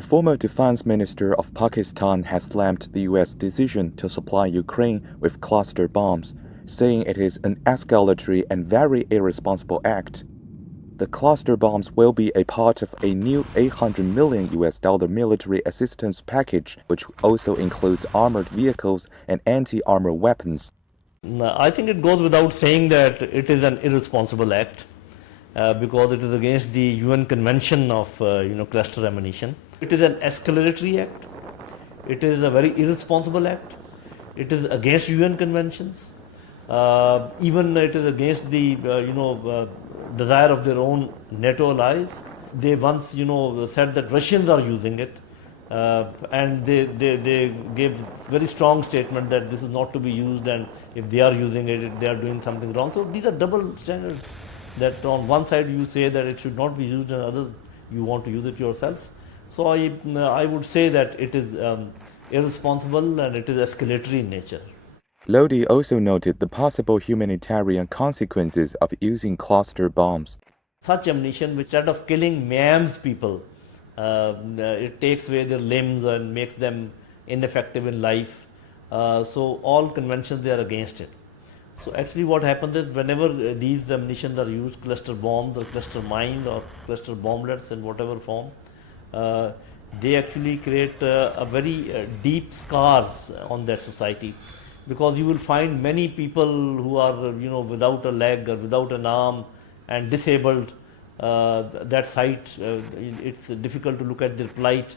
The former defense minister of Pakistan has slammed the US decision to supply Ukraine with cluster bombs, saying it is an escalatory and very irresponsible act. The cluster bombs will be a part of a new $800 million military assistance package, which also includes armored vehicles and anti-armor weapons. I think it goes without saying that it is an irresponsible act because it is against the UN Convention of cluster ammunition. It is an escalatory act. It is a very irresponsible act. It is against UN conventions. Even it is against the desire of their own NATO allies. They once said that Russians are using it, and they gave very strong statement that this is not to be used, and if they are using it, they are doing something wrong. So these are double standards, that on one side you say that it should not be used, and others you want to use it yourself. So I would say that it is irresponsible and it is escalatory in nature. Lودھی also noted the possible humanitarian consequences of using cluster bombs. Such ammunition, which instead of killing, maims people, it takes away their limbs and makes them ineffective in life. So all conventions, they are against it. So actually what happens is, whenever these ammunitions are used, cluster bombs or cluster mines or cluster bomblets in whatever form, they actually create a very deep scars on that society, because you will find many people who are without a leg or without an arm and disabled. That sight, it's difficult to look at their plight.